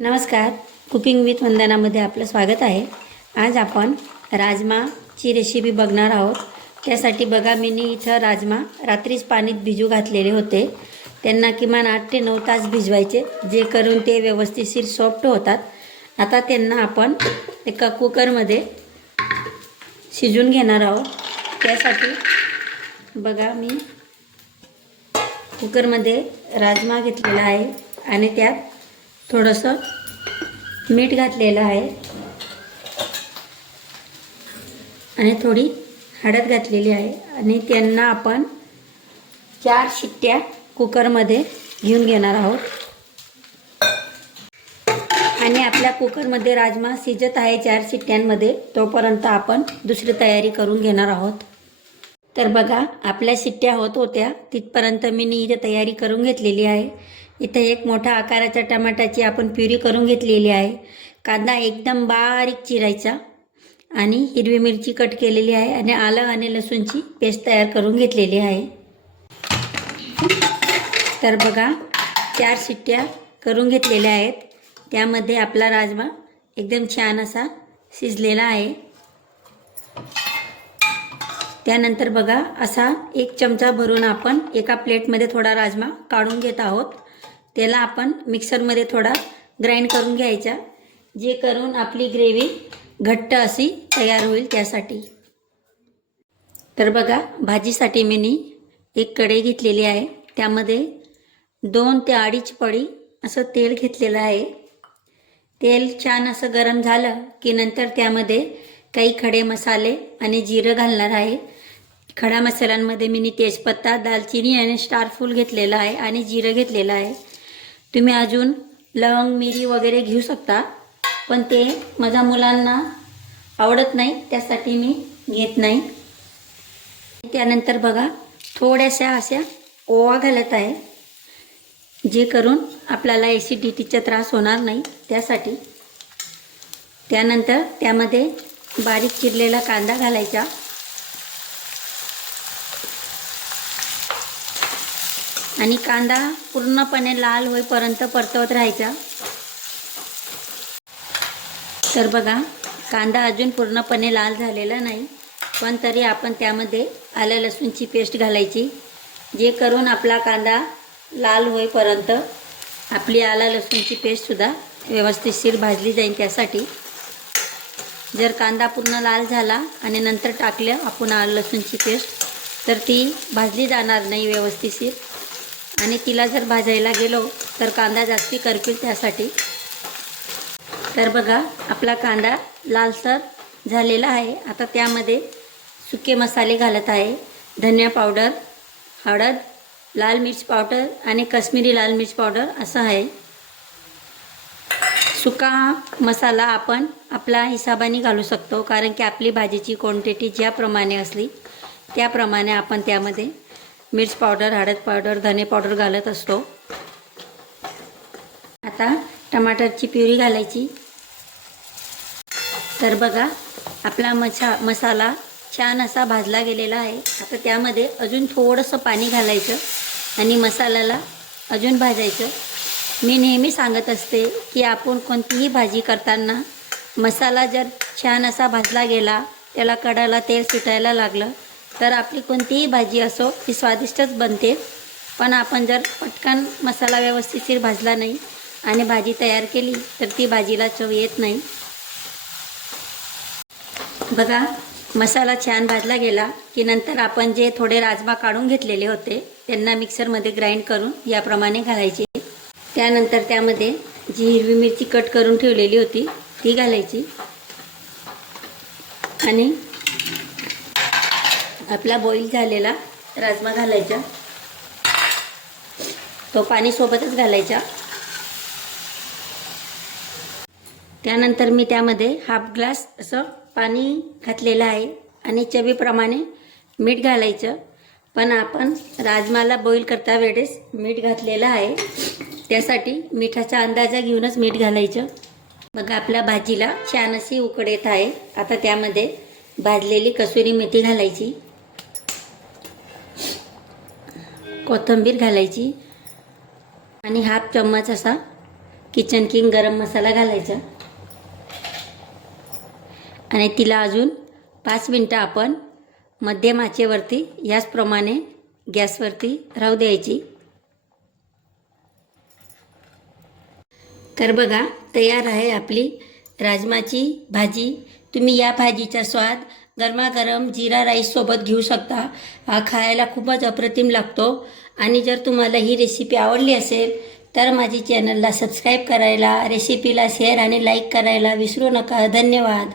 नमस्कार. Cooking with वंदनामध्ये आपलं स्वागत आहे. आज आपण राजमाची रेसिपी बघणार आहोत. त्यासाठी बघा मी इथं राजमा रात्रीच पाणीत भिजू घातलेले होते. त्यांना किमान आठ ते नऊ तास भिजवायचे जे करून ते व्यवस्थितशीर सॉफ्ट होतात. आता त्यांना आपण एका कुकरमध्ये शिजून घेणार आहोत. त्यासाठी बघा मी कुकरमध्ये राजमा घेतलेला आहे आणि त्यात थोडंसं मीठ घातलेलं आहे. आणि थोडी हळद घातलेली आहे. आणि त्यांना आपण चार शिट्ट्या कुकरमध्ये घेऊन घेणार आहोत. आणि आपल्या कुकरमध्ये राजमा शिजत आहे चार शिट्ट्यांमध्ये. तोपर्यंत आपण दुसरी तयारी करून घेणार आहोत. तर बघा आपल्या शिट्ट्या होत होत्या. तिथपर्यंत मी नी इथे तयारी करून घेतलेली आहे. इथे एक मोठ्या आकाराच्या टमाटाची आपण प्युरी करून घेतलेली आहे. कांदा एकदम बारीक चिरायचा आणि हिरवी मिरची कट केलेली आहे आणि आलं आणि लसूणची पेस्ट तयार करून घेतलेली आहे. तर बघा चार शिट्ट्या करून घेतलेल्या आहेत. त्यामध्ये आपला राजमा एकदम छान असा शिजलेला आहे. त्यानंतर बघा असा एक चमचा भरून आपण एका प्लेटमध्ये थोडा राजमा काढून घेत आहोत. त्याला आपण मिक्सरमध्ये थोडा ग्राइंड करून घ्यायचा जे करून आपली ग्रेव्ही घट्ट अशी तयार होईल त्यासाठी. तर बघा भाजीसाठी मी एक कढई घेतलेली आहे. त्यामध्ये दोन ते अडीच पडी असं तेल घेतलेलं आहे. तेल छान असं गरम झालं की नंतर त्यामध्ये काही खडे मसाले आणि जिरं घालणार आहे. खडा मसाल्यांमध्ये मी तेजपत्ता दालचिनी आणि स्टारफूल घेतलेला घेतलेलं आहे आणि जिरं घेतलेलं आहे. तुम्ही अजून लवंग मिरी वगैरे घेऊ शकता पण ते माझ्या मुलांना आवडत नाही त्यासाठी मी घेत नाही. त्यानंतर बघा थोड्याशा अशा ओवा घालत आहे जे करून आपल्याला ॲसिडिटीचा त्रास होणार नाही त्यासाठी. त्यानंतर त्यामध्ये बारीक चिरलेला कांदा घालायचा. आणि कांदा पूर्णपणे लाल होईपर्यंत परतवत राहायचा. तर बघा कांदा अजून पूर्णपणे लाल झालेला नाही पण तरी आपण त्यामध्ये आलं लसूणची पेस्ट घालायची जे करून आपला कांदा लाल होईपर्यंत आपली आला लसूणची पेस्टसुद्धा व्यवस्थितशीर भाजली जाईल त्यासाठी. जर कांदा पूर्ण लाल झाला आणि नंतर टाकलं आपण आलं लसूणची पेस्ट तर ती भाजली जाणार नाही व्यवस्थितशीर आणि तिला जर भाजायला गेलो तर कांदा जास्ती करपील त्यासाठी. तर बघा आपला कांदा लालसर झालेला आहे. आता त्यामध्ये सुके मसाले घालत आहे. धनिया पावडर हळद लाल मिर्च पावडर आणि कश्मीरी लाल मिर्च पावडर असं आहे. सुका मसाला आपण आपला हिसाबाने घालू शकतो कारण की आपली भाजीची क्वांटिटी ज्याप्रमाणे असली त्याप्रमाणे आपण त्यामध्ये मिर्च पावडर हळद पावडर धने पावडर घालत असतो. आता टमाटरची प्युरी घालायची. तर बघा आपला मछा मसाला छान असा भाजला गेलेला आहे. आता त्यामध्ये अजून थोडंसं पाणी घालायचं आणि मसाल्याला अजून भाजायचं. मी नेहमी सांगत असते की आपण कोणतीही भाजी करताना मसाला जर छान असा भाजला गेला त्याला कडाला तेल सुटायला लागलं तर आपली कोणतीही भाजी असो ती स्वादिष्टच बनते. पण आपण जर पटकन मसाला व्यवस्थितशीर भाजला नाही आणि भाजी तयार केली तर ती भाजीला चव येत नाही. बघा मसाला छान भाजला गेला की नंतर आपण जे थोडे राजमा काढून घेतलेले होते त्यांना मिक्सरमध्ये ग्राइंड करून याप्रमाणे घालायचे. त्यानंतर त्यामध्ये जी हिरवी मिरची कट करून ठेवलेली होती ती घालायची. आणि आपला बॉईल झालेला राजमा घालायचा. तो पाणीसोबतच घालायचा. त्यानंतर मी त्यामध्ये हाफ ग्लास असं पाणी घातलेलं आहे आणि चवीप्रमाणे मीठ घालायचं. पण आपण राजमाला बॉईल करता वेळेस मीठ घातलेलं आहे. त्यासाठी मिठाचा अंदाजा घेऊनच मीठ घालायचं. मग आपल्या भाजीला छान अशी उकड येत आहे. आता त्यामध्ये भाजलेली कसुरी मेथी घालायची. कोथिंबीर घालायची. आणि हाफ चम्मच असा किचन किंग गरम मसाला घालायचा. आणि तिला अजून पाच मिनटं आपण मध्यम आचेवरती याचप्रमाणे गॅसवरती राहू द्यायची. तर बघा तयार आहे आपली राजमाची भाजी. तुम्ही या भाजीचा स्वाद गरमागरम जिरा राईससोबत घेऊ शकता. हा खायला खूपच अप्रतिम लागतो. आणि जर तुम्हाला ही रेसिपी आवडली असेल तर माझी चॅनलला सबस्क्राईब करायला रेसिपीला शेअर आणि लाईक करायला विसरू नका. धन्यवाद.